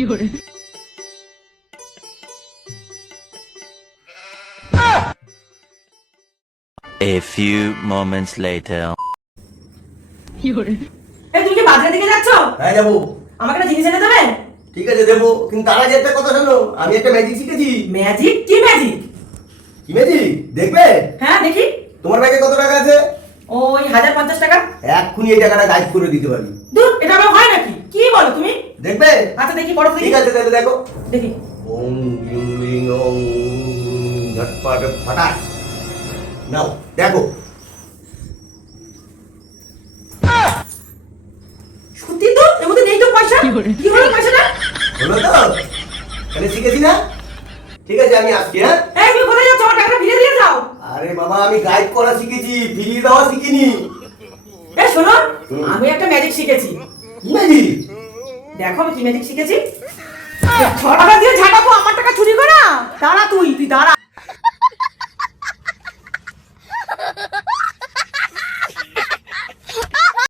A few moments later. এই তুমি কি বাজারের দিকে যাচ্ছ? হ্যাঁ যাবো। আমাকে একটা জিনিস এনে দেবে? ঠিক আছে দেবো, কিন্তু তার আগে একটা কথা শোনো, আমি একটা ম্যাজিক শিখেছি। ম্যাজিক? কি ম্যাজিক? কি ম্যাজিক দেখবে? হ্যাঁ দেখি। তোমার ব্যাগে কত টাকা আছে? ওই 1050 টাকা। এক্ষুনি এই টাকাটা গাইড করে দিতে পারি। দূর, এটা আবার হয় নাকি? কি বলো তুমি? দেখবে? আচ্ছা দেখি, পড়ো দেখি। ঠিক আছে তাহলে দেখো। দেখি। ওম গ্লিং গ্লিং ওম ঝটপট ফটাস। নাও দেখো। সত্যি তো? এর মধ্যে নেই তো পয়সা? কি হলো পয়সাটা? হলো তো? তাহলে শিখেছি না? ঠিক আছে আমি আসছি। হ্যাঁ এই তুমি কোথায় যাচ্ছ? আমার টাকাটা ফিরিয়ে দিয়ে যাও। আরে বাবা, আমি গাইড করা শিখেছি, ফিরিয়ে দেওয়া শিখিনি। এই শোনো, আমি একটা ম্যাজিক শিখেছি। কি ম্যাজিক? দেখো আমি কি ম্যাজিক শিখেছি। 6 টাকা দিয়ে ঝাঁটাবো আমার টাকা চুরি করা। দাঁড়া তুই দাঁড়া।